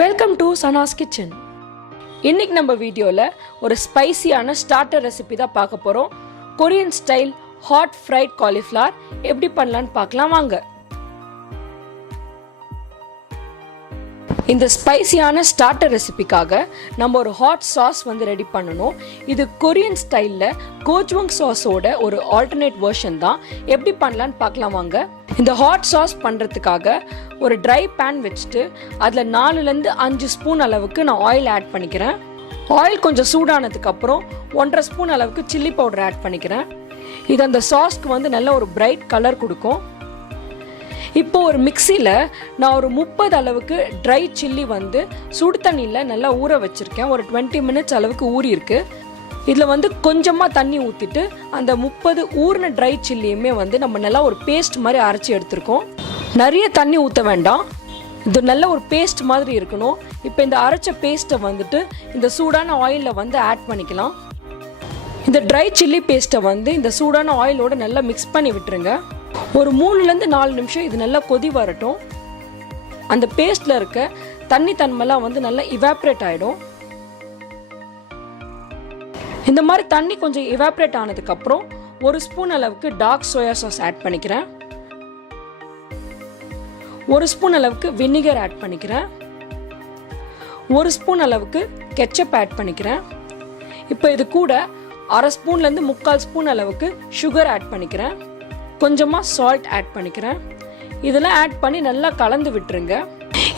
Welcome to Sana's kitchen. இன்னைக்கு நம்ம வீடியோவில் ஒரு ஸ்பைசியான ஸ்டார்டர் ரெசிபி தான் பார்க்க போகிறோம். Korean style hot fried cauliflower எப்படி பண்ணலான்னு பார்க்கலாம் வாங்க. இந்த ஸ்பைசியான ஸ்டார்டர் ரெசிபிக்காக நம்ம ஒரு ஹாட் சாஸ் ரெடி பண்ணணும். இது கொரியன் ஸ்டைலில் கோஜ்வங் சாஸோட ஒரு ஆல்டர்னேட் வெர்ஷன் தான். எப்படி பண்ணலான்னு பார்க்கலாம் வாங்க. இந்த ஹாட் சாஸ் பண்ணுறதுக்காக ஒரு ட்ரை பேன் வச்சுட்டு அதில் 4லேருந்து 5 ஸ்பூன் அளவுக்கு நான் ஆயில் ஆட் பண்ணிக்கிறேன். ஆயில் கொஞ்சம் சூடானதுக்கு அப்புறம் 1.5 ஸ்பூன் அளவுக்கு சில்லி பவுடர் ஆட் பண்ணிக்கிறேன். இது அந்த சாஸ்க்கு நல்ல ஒரு பிரைட் கலர் கொடுக்கும். இப்போ ஒரு மிக்சியில் நான் ஒரு 30 அளவுக்கு ட்ரை சில்லி சுடு தண்ணியில் நல்லா ஊற வச்சுருக்கேன். ஒரு 20 மினிட்ஸ் அளவுக்கு ஊறி இருக்கு. இதில் கொஞ்சமாக தண்ணி ஊற்றிட்டு அந்த 30 ஊறின ட்ரை சில்லியுமே நம்ம நல்லா ஒரு பேஸ்ட் மாதிரி அரைச்சி எடுத்துருக்கோம். நிறைய தண்ணி ஊற்ற வேண்டாம், இது நல்ல ஒரு பேஸ்ட் மாதிரி இருக்கணும். இப்போ இந்த அரைச்ச பேஸ்ட்டை இந்த சூடான ஆயிலில் ஆட் பண்ணிக்கலாம். இந்த ட்ரை சில்லி பேஸ்ட்டை இந்த சூடான ஆயிலோட நல்லா மிக்ஸ் பண்ணி விட்டுருங்க. ஒரு 3லேருந்து 4 நிமிஷம் இது நல்லா கொதி வரட்டும். அந்த பேஸ்ட்ல இருக்க தண்ணி தன்மைலாம் நல்லா இவாப்ரேட் ஆகிடும். இந்த மாதிரி தண்ணி கொஞ்சம் இவாப்ரேட் ஆனதுக்கு அப்புறம் 1 ஸ்பூன் அளவுக்கு டார்க் சோயா சாஸ் ஆட் பண்ணிக்கிறேன். 1 ஸ்பூன் அளவுக்கு வினிகர் ஆட் பண்ணிக்கிறேன். 1 ஸ்பூன் அளவுக்கு கெச்சப் ஆட் பண்ணிக்கிறேன். இப்போ இது கூட 1/2 ஸ்பூன்லேருந்து 3/4 ஸ்பூன் அளவுக்கு சுகர் ஆட் பண்ணிக்கிறேன். கொஞ்சமாக சால்ட் ஆட் பண்ணிக்கிறேன். இதெல்லாம் ஆட் பண்ணி நல்லா கலந்து விட்டுருங்க.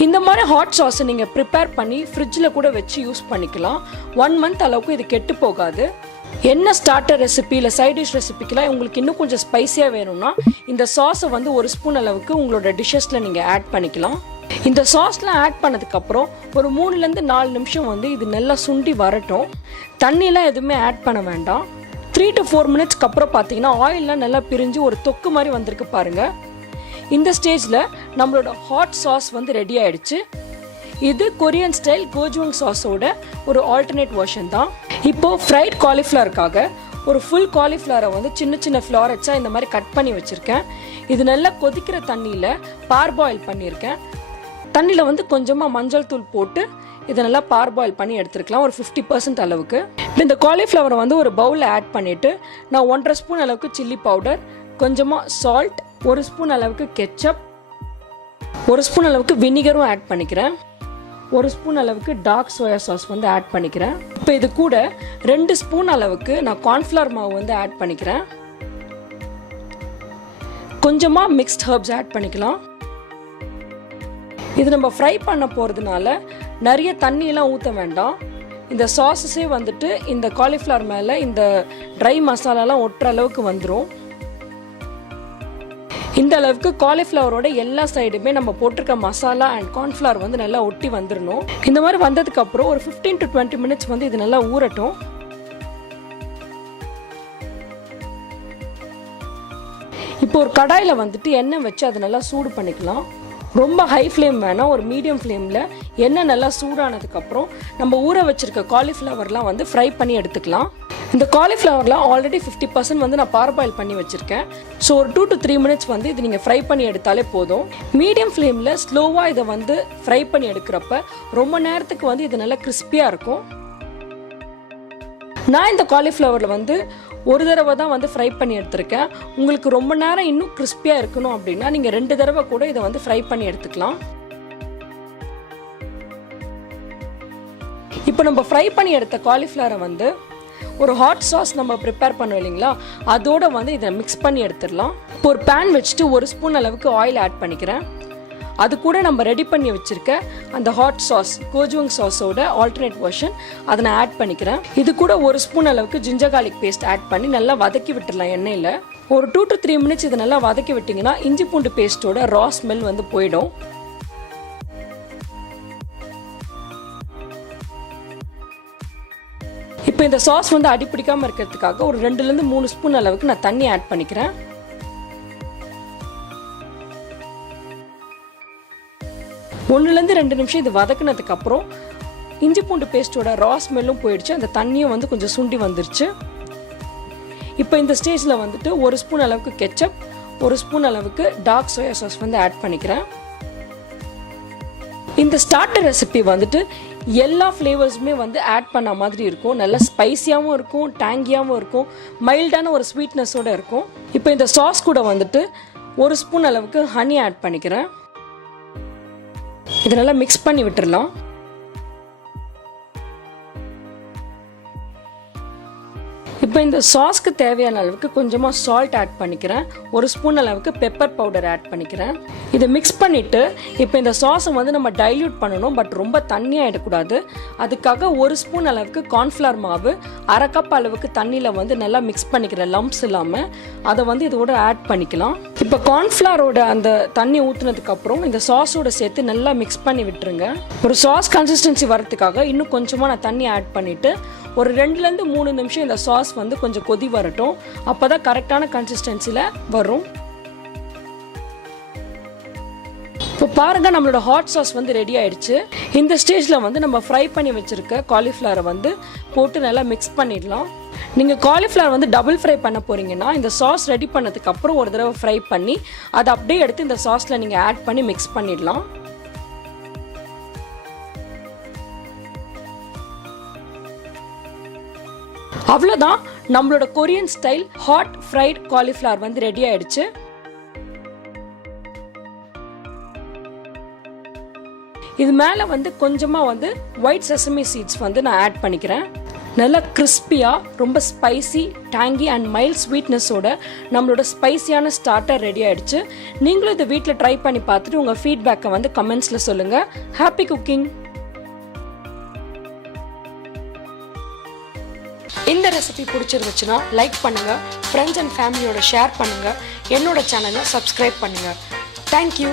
இந்த மாதிரி ஹாட் சாஸை நீங்கள் ப்ரிப்பேர் பண்ணி ஃப்ரிட்ஜில் கூட வச்சு யூஸ் பண்ணிக்கலாம். 1 மந்த் அளவுக்கு இது கெட்டு போகாது. என்ன ஸ்டார்டர் ரெசிபி இல்லை சைட் டிஷ் ரெசிபிக்கெலாம் உங்களுக்கு இன்னும் கொஞ்சம் ஸ்பைஸியாக வேணும்னா இந்த சாஸை 1 ஸ்பூன் அளவுக்கு உங்களோட டிஷ்ஷஸில் நீங்கள் ஆட் பண்ணிக்கலாம். இந்த சாஸ்லாம் ஆட் பண்ணதுக்கப்புறம் ஒரு 3லேருந்து 4 நிமிஷம் இது நல்லா சுண்டி வரட்டும். தண்ணியெலாம் எதுவுமே ஆட் பண்ண வேண்டாம். 3 to 4 மினிட்ஸ்க்கு அப்புறம் பார்த்தீங்கன்னா ஆயிலெலாம் நல்லா பிரிஞ்சு ஒரு தொக்கு மாதிரி வந்திருக்கு பாருங்கள். இந்த ஸ்டேஜில் நம்மளோட ஹாட் சாஸ் ரெடி ஆயிடுச்சு. இது கொரியன் ஸ்டைல் கோஜ்வங் சாஸோட ஒரு ஆல்டர்னேட் வெர்ஷன் தான். இப்போது ஃப்ரைட் காலிஃப்ளவருக்காக ஒரு ஃபுல் காலிஃப்ளவரை சின்ன சின்ன ஃப்ளாரெட்ஸாக இந்த மாதிரி கட் பண்ணி வச்சுருக்கேன். இது நல்லா கொதிக்கிற தண்ணியில் பார்பாயில் பண்ணியிருக்கேன். தண்ணியில் கொஞ்சமாக மஞ்சள் தூள் போட்டு இதை நல்லா பார்பாயில் பண்ணி எடுத்துருக்கலாம் ஒரு 50% அளவுக்கு. இப்போ இந்த காலிஃப்ளவரை ஒரு பவுலில் ஆட் பண்ணிவிட்டு நான் 1.5 ஸ்பூன் அளவுக்கு சில்லி பவுடர், கொஞ்சமாக சால்ட், 1 ஸ்பூன் அளவுக்கு கெச்சப், 1 ஸ்பூன் அளவுக்கு வினிகரும் ஆட் பண்ணிக்கிறேன். 1 ஸ்பூன் அளவுக்கு டார்க் சோயா சாஸ் ஆட் பண்ணிக்கிறேன். இப்போ இது கூட 2 ஸ்பூன் அளவுக்கு நான் கார்ன்ஃப்ளவர் மாவு ஆட் பண்ணிக்கிறேன். கொஞ்சமாக மிக்ஸ்ட் ஹர்ப்ஸ் ஆட் பண்ணிக்கலாம். இது நம்ம ஃப்ரை பண்ண போகிறதுனால நிறைய தண்ணியெல்லாம் ஊற்ற வேண்டாம். இந்த சாஸஸே இந்த காலிஃப்ளவர் மேலே இந்த ட்ரை மசாலாலாம் ஒட்டுற அளவுக்கு வந்துடும். இந்த அளவுக்கு காலிஃப்ளவரோட எல்லா சைடுமே நம்ம போட்டிருக்க மசாலா அண்ட் கார்ன்ஃப்ளவர் நல்லா ஒட்டி வந்துடணும். இந்த மாதிரி வந்ததுக்கப்புறம் ஒரு 15 to 20 மினிட்ஸ் இது நல்லா ஊறட்டும். இப்போ ஒரு கடாயில் எண்ணெய் வச்சு அதை நல்லா சூடு பண்ணிக்கலாம். ரொம்ப ஹை ஃப்ளேம் வேணாம், ஒரு மீடியம் ஃப்ளேமில் எண்ணெய் நல்லா சூடானதுக்கப்புறம் நம்ம ஊற வச்சிருக்க காலிஃப்ளவர்லாம் ஃப்ரை பண்ணி எடுத்துக்கலாம். இந்த காலிஃப்ளவர்லாம் ஆல்ரெடி 50% நான் பார்பாயில் பண்ணி வச்சுருக்கேன். ஸோ ஒரு 2 to 3 மினிட்ஸ் இது நீங்கள் ஃப்ரை பண்ணி எடுத்தாலே போதும். மீடியம் ஃப்ளேமில் ஸ்லோவாக இதை ஃப்ரை பண்ணி எடுக்கிறப்ப ரொம்ப நேரத்துக்கு இது நல்லா கிறிஸ்பியாக இருக்கும். நான் இந்த காலிஃப்ளவரில் ஒரு தடவை தான் ஃப்ரை பண்ணி எடுத்திருக்கேன். உங்களுக்கு ரொம்ப நேரம் இன்னும் கிறிஸ்பியாக இருக்கணும் அப்படின்னா நீங்கள் 2 தடவை கூட இதை ஃப்ரை பண்ணி எடுத்துக்கலாம். இப்போ நம்ம ஃப்ரை பண்ணி எடுத்த காலிஃப்ளவரை ஒரு ஹாட் சாஸ் நம்ம ப்ரிப்பேர் பண்ணுவோம் இல்லைங்களா, அதோட இதை மிக்ஸ் பண்ணி எடுத்துடலாம். இப்போ ஒரு பேன் வச்சுட்டு 1 ஸ்பூன் அளவுக்கு ஆயில் ஆட் பண்ணிக்கிறேன். அது கூட நம்ம ரெடி பண்ணி வச்சிருக்க அந்த ஹாட் சாஸ் கோஜ்வங் சாஸோட ஆல்டர்னேட் வெர்ஷன் அதை நான் ஆட் பண்ணிக்கிறேன். இது கூட 1 ஸ்பூன் அளவுக்கு ஜிஞ்சர் கார்லிக் பேஸ்ட் ஆட் பண்ணி நல்லா வதக்கி விட்டுடலாம் எண்ணெயில். ஒரு 2 to 3 மினிட்ஸ் இதை நல்லா வதக்கி விட்டிங்கன்னா இஞ்சி பூண்டு பேஸ்ட்டோட ரா ஸ்மெல் போயிடும். இப்போ இந்த சாஸ் அடிப்பிடிக்காமல் இருக்கிறதுக்காக ஒரு 2லேருந்து 3 ஸ்பூன் அளவுக்கு நான் தண்ணி ஆட் பண்ணிக்கிறேன். 1லேருந்து 2 நிமிஷம் இது வதக்குனதுக்கு அப்புறம் இஞ்சி பூண்டு பேஸ்ட்டோட ரா ஸ்மெல்லும் போயிடுச்சு. அந்த தண்ணியும் கொஞ்சம் சுண்டி வந்துருச்சு. இப்போ இந்த ஸ்டேஜில் 1 ஸ்பூன் அளவுக்கு கெச்சப், 1 ஸ்பூன் அளவுக்கு டார்க் சோயா சாஸ் ஆட் பண்ணிக்கிறேன். இந்த ஸ்டார்டர் ரெசிபி வந்துட்டு எல்லா ஃப்ளேவர்ஸுமே வந்து ஆட் பண்ண மாதிரி இருக்கும். நல்லா ஸ்பைஸியாகவும் இருக்கும், டேங்கியாகவும் இருக்கும், மைல்டான ஒரு ஸ்வீட்னஸோடு இருக்கும். இப்போ இந்த சாஸ் கூட வந்துட்டு 1 ஸ்பூன் அளவுக்கு ஹனி ஆட் பண்ணிக்கிறேன். இதை நல்லா மிக்ஸ் பண்ணி விட்டுடலாம். இப்போ இந்த சாஸ்க்கு தேவையான அளவுக்கு கொஞ்சமாக சால்ட் ஆட் பண்ணிக்கிறேன். 1 ஸ்பூன் அளவுக்கு பெப்பர் பவுடர் ஆட் பண்ணிக்கிறேன். இதை மிக்ஸ் பண்ணிவிட்டு இப்போ இந்த சாஸை வந்து நம்ம டைல்யூட் பண்ணணும், பட் ரொம்ப தண்ணியாகிடக்கூடாது. அதுக்காக 1 ஸ்பூன் அளவுக்கு கார்ன்ஃப்ளவர் மாவு 1/2 கப் அளவுக்கு தண்ணியில் வந்து நல்லா மிக்ஸ் பண்ணிக்கிறேன், லம்ப்ஸ் இல்லாமல். அதை வந்து இதோட ஆட் பண்ணிக்கலாம். இப்போ கார்ன்ஃப்ளவரோட அந்த தண்ணி ஊற்றுனதுக்கப்புறம் இந்த சாஸோட சேர்த்து நல்லா மிக்ஸ் பண்ணி விட்டுருங்க. ஒரு சாஸ் கன்சிஸ்டன்சி வரதுக்காக இன்னும் கொஞ்சமாக நான் தண்ணி ஆட் பண்ணிவிட்டு ஒரு 2லேருந்து 3 நிமிஷம் இந்த சாஸ் வந்து கொஞ்சம் கொதி வரட்டும். அப்போ தான் கரெக்டான கன்சிஸ்டன்சியில் வரும். இப்போ பாருங்கள், நம்மளோட ஹாட் சாஸ் வந்து ரெடி ஆயிடுச்சு. இந்த ஸ்டேஜில் வந்து நம்ம ஃப்ரை பண்ணி வச்சுருக்க காலிஃப்ளவரை வந்து போட்டு நல்லா மிக்ஸ் பண்ணிடலாம். நீங்கள் காலிஃப்ளவர் வந்து டபுள் ஃப்ரை பண்ண போகிறீங்கன்னா இந்த சாஸ் ரெடி பண்ணதுக்கப்புறம் ஒரு தடவை ஃப்ரை பண்ணி அதை அப்படியே எடுத்து இந்த சாஸில் நீங்கள் ஆட் பண்ணி மிக்ஸ் பண்ணிடலாம். அவ்வளோதான், நம்மளோட Korean style hot fried cauliflower வந்து ரெடி ஆயிடுச்சு. இது மேலே வந்து கொஞ்சமாக வந்து ஒயிட் செசமி சீட்ஸ் வந்து நான் ஆட் பண்ணிக்கிறேன். நல்லா கிறிஸ்பியாக, ரொம்ப ஸ்பைசி, டேங்கி அண்ட் மைல்ட் ஸ்வீட்னஸோட நம்மளோட ஸ்பைசியான ஸ்டார்டர் ரெடி ஆயிடுச்சு. நீங்களும் இதை வீட்டில் ட்ரை பண்ணி பார்த்துட்டு உங்கள் ஃபீட்பேக்கை வந்து கமெண்ட்ஸில் சொல்லுங்கள். Happy cooking! இந்த ரெசிபி பிடிச்சிருந்துச்சுன்னா லைக் பண்ணுங்கள், ஃப்ரெண்ட்ஸ் அண்ட் ஃபேமிலியோட ஷேர் பண்ணுங்கள், என்னோட சேனலை சப்ஸ்கிரைப் பண்ணுங்கள். தேங்க்யூ.